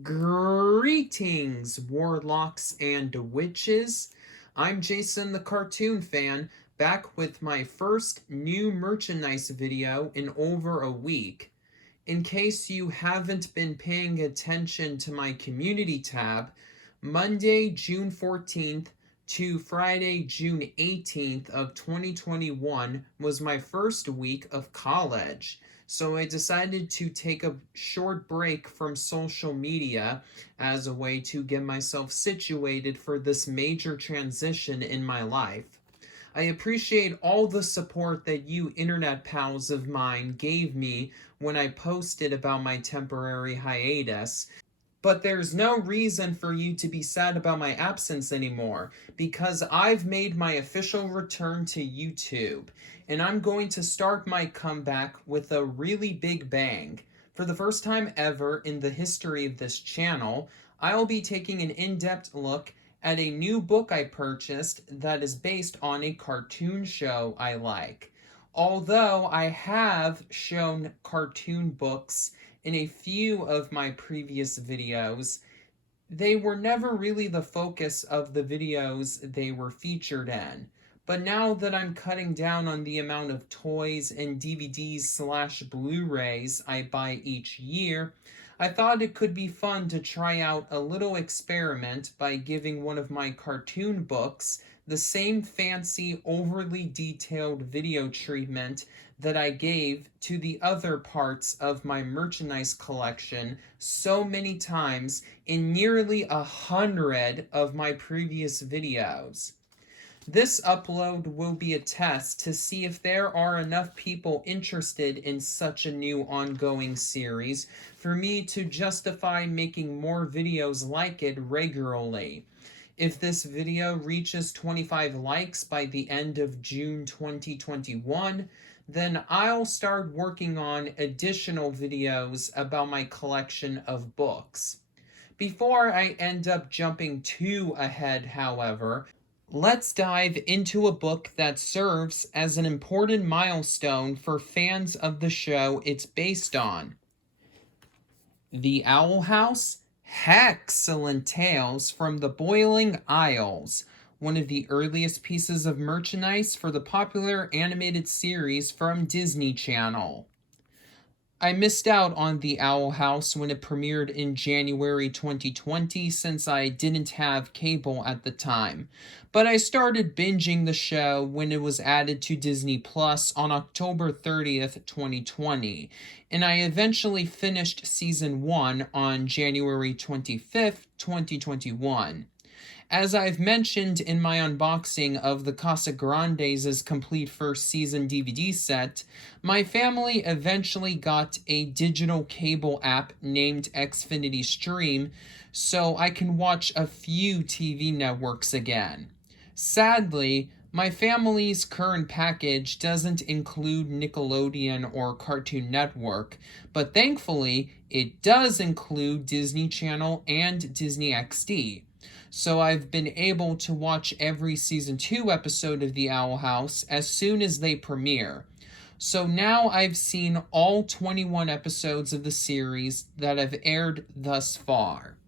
Greetings, warlocks and witches. I'm Jason the Cartoon Fan, back with my first new merchandise video in over a week. In case you haven't been paying attention to my community tab, Monday, June 14th to Friday, June 18th of 2021 was my first week of college. So I decided to take a short break from social media as a way to get myself situated for this major transition in my life. I appreciate all the support that you internet pals of mine gave me when I posted about my temporary hiatus, but there's no reason for you to be sad about my absence anymore, because I've made my official return to YouTube, and I'm going to start my comeback with a really big bang. For the first time ever in the history of this channel, I'll be taking an in-depth look at a new book I purchased that is based on a cartoon show I like. Although I have shown cartoon books in a few of my previous videos, they were never really the focus of the videos they were featured in. But now that I'm cutting down on the amount of toys and DVDs/Blu-rays I buy each year, I thought it could be fun to try out a little experiment by giving one of my cartoon books the same fancy, overly detailed video treatment that I gave to the other parts of my merchandise collection so many times in nearly 100 of my previous videos. This upload will be a test to see if there are enough people interested in such a new ongoing series for me to justify making more videos like it regularly. If this video reaches 25 likes by the end of June 2021, then I'll start working on additional videos about my collection of books. Before I end up jumping too ahead, however, let's dive into a book that serves as an important milestone for fans of the show it's based on. The Owl House, Hex-cellent Tales from the Boiling Isles, one of the earliest pieces of merchandise for the popular animated series from Disney Channel. I missed out on The Owl House when it premiered in January 2020 since I didn't have cable at the time, but I started binging the show when it was added to Disney Plus on October 30th, 2020, and I eventually finished Season 1 on January 25th, 2021. As I've mentioned in my unboxing of the Casa Grandes' complete first season DVD set, my family eventually got a digital cable app named Xfinity Stream, so I can watch a few TV networks again. Sadly, my family's current package doesn't include Nickelodeon or Cartoon Network, but thankfully, it does include Disney Channel and Disney XD. So I've been able to watch every Season 2 episode of The Owl House as soon as they premiere. So now I've seen all 21 episodes of the series that have aired thus far.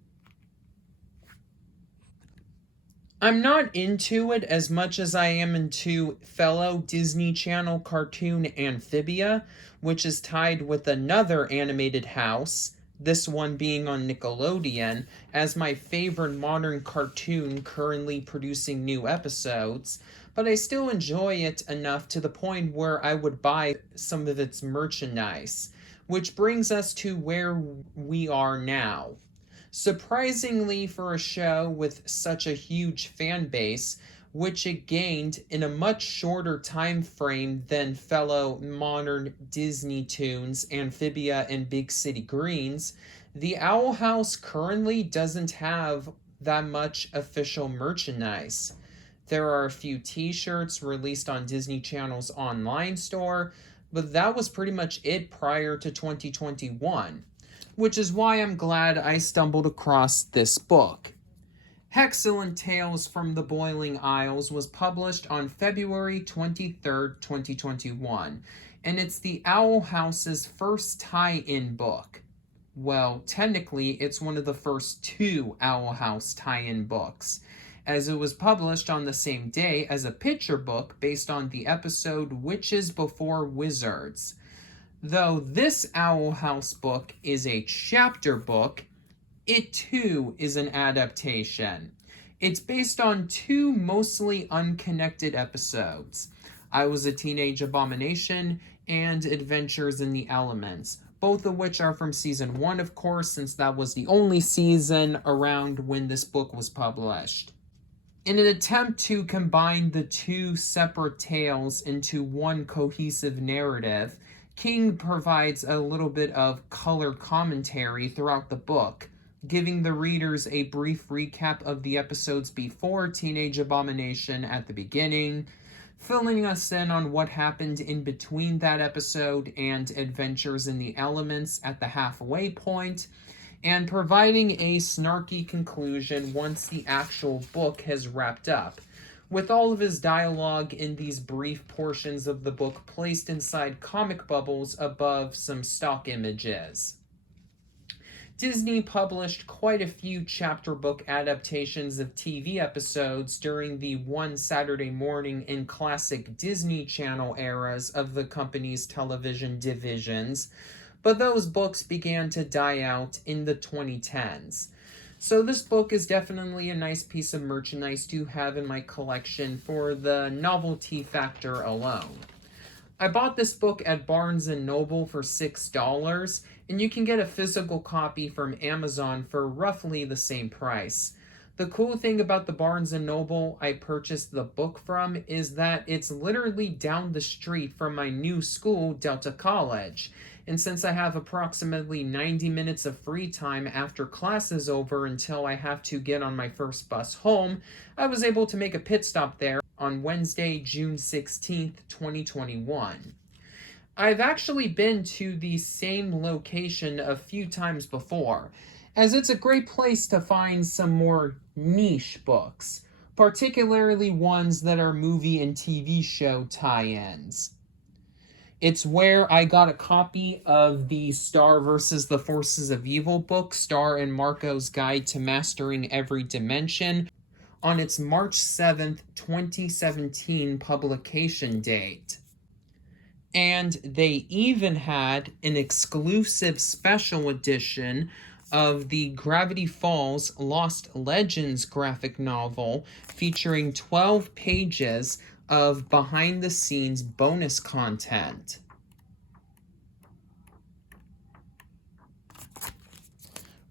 I'm not into it as much as I am into fellow Disney Channel cartoon Amphibia, which is tied with another animated house, this one being on Nickelodeon, as my favorite modern cartoon currently producing new episodes, but I still enjoy it enough to the point where I would buy some of its merchandise, which brings us to where we are now. Surprisingly, for a show with such a huge fan base, which it gained in a much shorter time frame than fellow modern Disney Toons, Amphibia, and Big City Greens, the Owl House currently doesn't have that much official merchandise. There are a few t-shirts released on Disney Channel's online store, but that was pretty much it prior to 2021, which is why I'm glad I stumbled across this book. Hex-cellent Tales from the Boiling Isles was published on February 23rd, 2021, and it's the Owl House's first tie-in book. Well, technically, it's one of the first two Owl House tie-in books, as it was published on the same day as a picture book based on the episode Witches Before Wizards. Though this Owl House book is a chapter book, it too is an adaptation. It's based on two mostly unconnected episodes: I Was a Teenage Abomination and Adventures in the Elements, both of which are from season 1, of course, since that was the only season around when this book was published. In an attempt to combine the two separate tales into one cohesive narrative, King provides a little bit of color commentary throughout the book, giving the readers a brief recap of the episodes before Teenage Abomination at the beginning, filling us in on what happened in between that episode and Adventures in the Elements at the halfway point, and providing a snarky conclusion once the actual book has wrapped up, with all of his dialogue in these brief portions of the book placed inside comic bubbles above some stock images. Disney published quite a few chapter book adaptations of TV episodes during the One Saturday Morning and classic Disney Channel eras of the company's television divisions, but those books began to die out in the 2010s. So this book is definitely a nice piece of merchandise to have in my collection for the novelty factor alone. I bought this book at Barnes & Noble for $6, and you can get a physical copy from Amazon for roughly the same price. The cool thing about the Barnes & Noble I purchased the book from is that it's literally down the street from my new school, Delta College. And since I have approximately 90 minutes of free time after class is over until I have to get on my first bus home, I was able to make a pit stop there on Wednesday, June 16th, 2021. I've actually been to the same location a few times before, as it's a great place to find some more niche books, particularly ones that are movie and TV show tie-ins. It's where I got a copy of the Star vs. the Forces of Evil book, Star and Marco's Guide to Mastering Every Dimension, on its March 7th, 2017 publication date. And they even had an exclusive special edition of the Gravity Falls Lost Legends graphic novel featuring 12 pages of behind-the-scenes bonus content.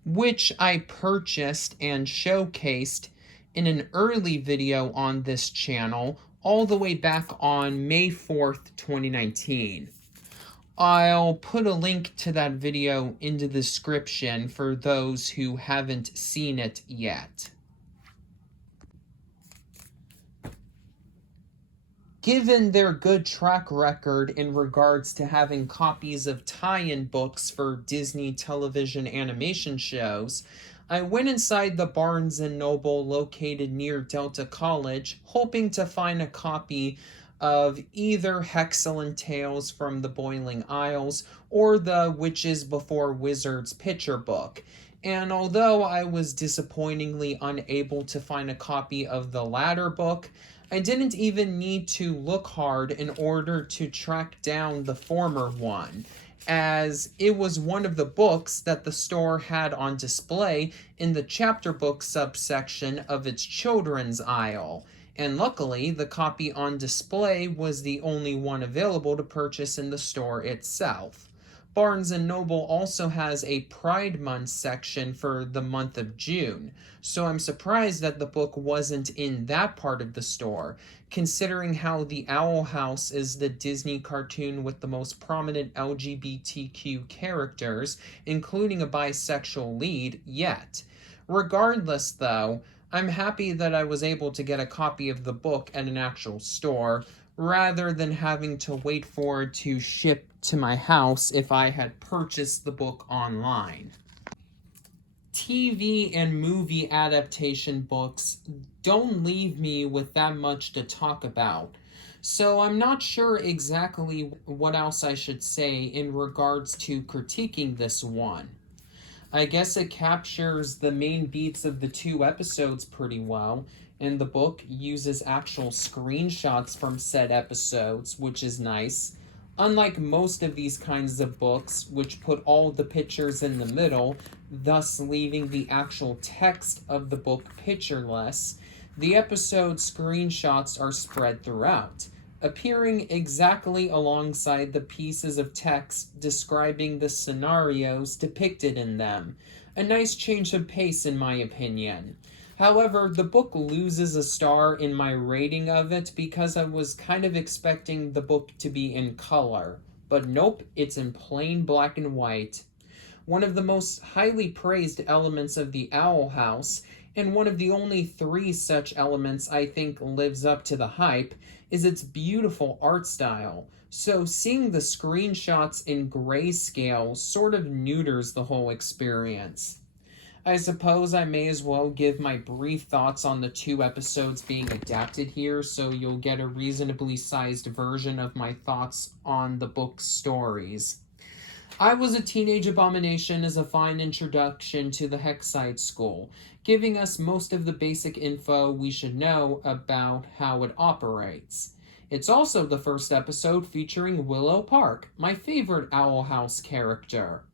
Which I purchased and showcased in an early video on this channel all the way back on May 4th, 2019. I'll put a link to that video in the description for those who haven't seen it yet. Given their good track record in regards to having copies of tie-in books for Disney television animation shows, I went inside the Barnes & Noble located near Delta College, hoping to find a copy of either Hex-cellent Tales from the Boiling Isles or the Witches Before Wizards picture book. And although I was disappointingly unable to find a copy of the latter book, I didn't even need to look hard in order to track down the former one, as it was one of the books that the store had on display in the chapter book subsection of its children's aisle. And luckily, the copy on display was the only one available to purchase in the store itself. Barnes & Noble also has a Pride Month section for the month of June, so I'm surprised that the book wasn't in that part of the store, considering how The Owl House is the Disney cartoon with the most prominent LGBTQ characters, including a bisexual lead, yet. Regardless, though, I'm happy that I was able to get a copy of the book at an actual store, rather than having to wait for it to ship to my house if I had purchased the book online. TV and movie adaptation books don't leave me with that much to talk about, so I'm not sure exactly what else I should say in regards to critiquing this one. I guess it captures the main beats of the two episodes pretty well, and the book uses actual screenshots from said episodes, which is nice. Unlike most of these kinds of books, which put all the pictures in the middle, thus leaving the actual text of the book pictureless, the episode screenshots are spread throughout, appearing exactly alongside the pieces of text describing the scenarios depicted in them. A nice change of pace, in my opinion. However, the book loses a star in my rating of it because I was kind of expecting the book to be in color. But nope, it's in plain black and white. One of the most highly praised elements of the Owl House, and one of the only three such elements I think lives up to the hype, is its beautiful art style. So seeing the screenshots in grayscale sort of neuters the whole experience. I suppose I may as well give my brief thoughts on the two episodes being adapted here so you'll get a reasonably sized version of my thoughts on the book's stories. I Was a Teenage Abomination is a fine introduction to the Hex-cellent school, giving us most of the basic info we should know about how it operates. It's also the first episode featuring Willow Park, my favorite Owl House character.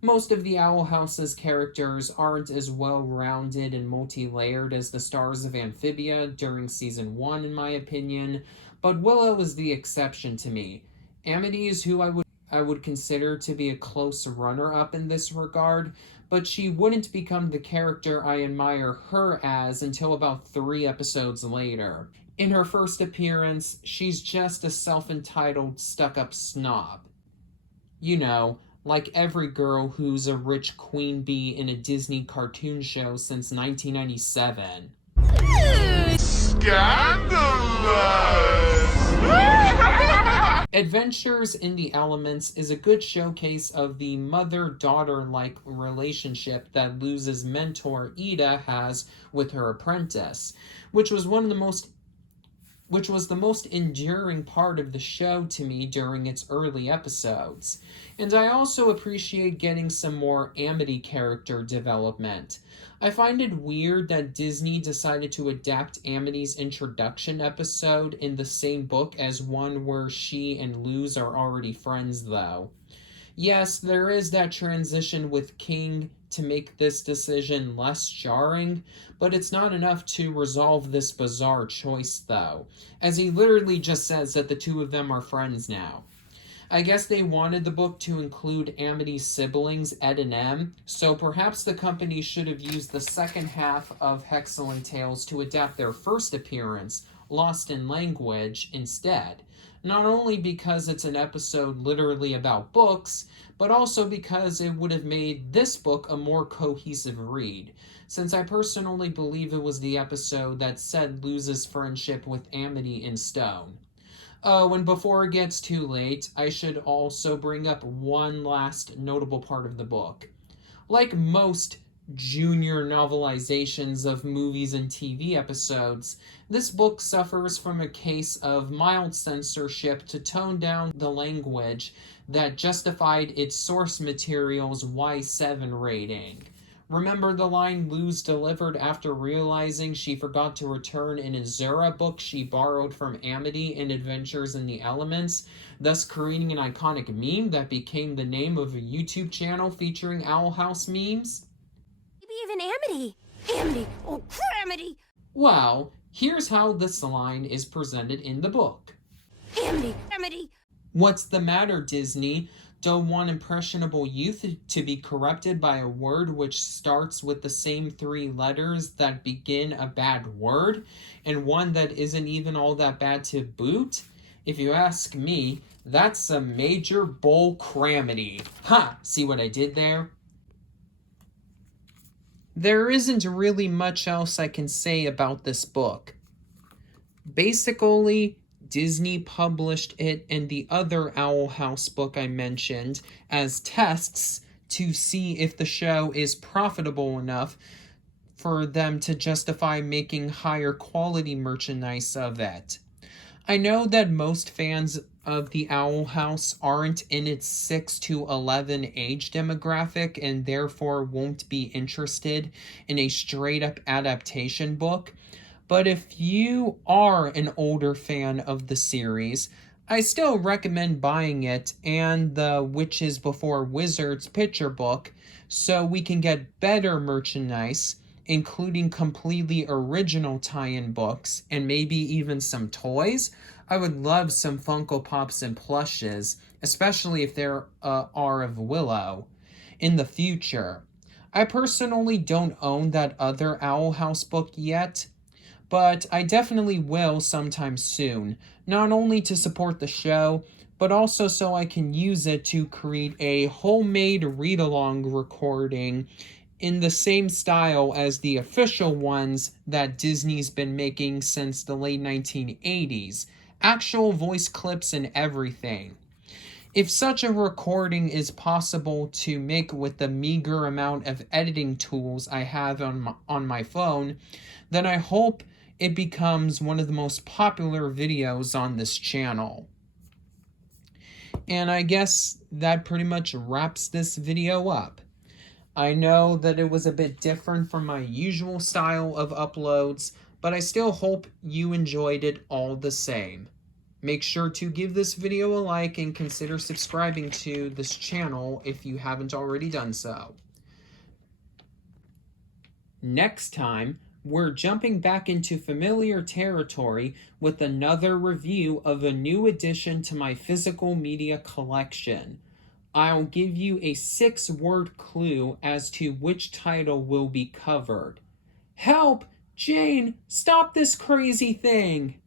Most of the Owl House's characters aren't as well-rounded and multi-layered as the stars of Amphibia during Season 1, in my opinion, but Willow is the exception to me. Amity is who I would consider to be a close runner-up in this regard, but she wouldn't become the character I admire her as until about 3 episodes later. In her first appearance, she's just a self-entitled, stuck-up snob. You know, like every girl who's a rich queen bee in a Disney cartoon show since 1997. Scandalous! Adventures in the Elements is a good showcase of the mother-daughter-like relationship that Luz's mentor Ida has with her apprentice, which was the most enduring part of the show to me during its early episodes. And I also appreciate getting some more Amity character development. I find it weird that Disney decided to adapt Amity's introduction episode in the same book as one where she and Luz are already friends, though. Yes, there is that transition with King to make this decision less jarring, but it's not enough to resolve this bizarre choice, though, as he literally just says that the two of them are friends now. I guess they wanted the book to include Amity's siblings, Ed and Em, so perhaps the company should have used the second half of Hex-cellent Tales to adapt their first appearance, Lost in Language, instead. Not only because it's an episode literally about books, but also because it would have made this book a more cohesive read, since I personally believe it was the episode that set Luz's friendship with Amity in stone. Oh, and before it gets too late, I should also bring up one last notable part of the book. Like most junior novelizations of movies and TV episodes, this book suffers from a case of mild censorship to tone down the language that justified its source material's Y7 rating. Remember the line Luz delivered after realizing she forgot to return an Azura book she borrowed from Amity in Adventures in the Elements, thus creating an iconic meme that became the name of a YouTube channel featuring Owl House memes? Maybe even Amity. Amity! Oh, Cramity! Well, here's how this line is presented in the book. Amity! Amity! What's the matter, Disney? Don't want impressionable youth to be corrupted by a word which starts with the same 3 letters that begin a bad word, and one that isn't even all that bad to boot? If you ask me, that's some major bull cramity. Ha! See what I did there? There isn't really much else I can say about this book. Basically, Disney published it and the other Owl House book I mentioned as tests to see if the show is profitable enough for them to justify making higher quality merchandise of it. I know that most fans of the Owl House aren't in its 6 to 11 age demographic and therefore won't be interested in a straight up adaptation book. But if you are an older fan of the series, I still recommend buying it and the Witches Before Wizards picture book so we can get better merchandise, including completely original tie in books and maybe even some toys. I would love some Funko Pops and plushes, especially if there are of Willow in the future. I personally don't own that other Owl House book yet, but I definitely will sometime soon, not only to support the show, but also so I can use it to create a homemade read along recording in the same style as the official ones that Disney's been making since the late 1980s. Actual voice clips and everything. If such a recording is possible to make with the meager amount of editing tools I have on my phone, then I hope it becomes one of the most popular videos on this channel. And I guess that pretty much wraps this video up. I know that it was a bit different from my usual style of uploads, but I still hope you enjoyed it all the same. Make sure to give this video a like and consider subscribing to this channel if you haven't already done so. Next time, we're jumping back into familiar territory with another review of a new addition to my physical media collection. I'll give you a 6-word clue as to which title will be covered. Help! Jane, stop this crazy thing!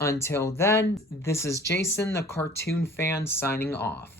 Until then, this is Jason the Cartoon Fan signing off.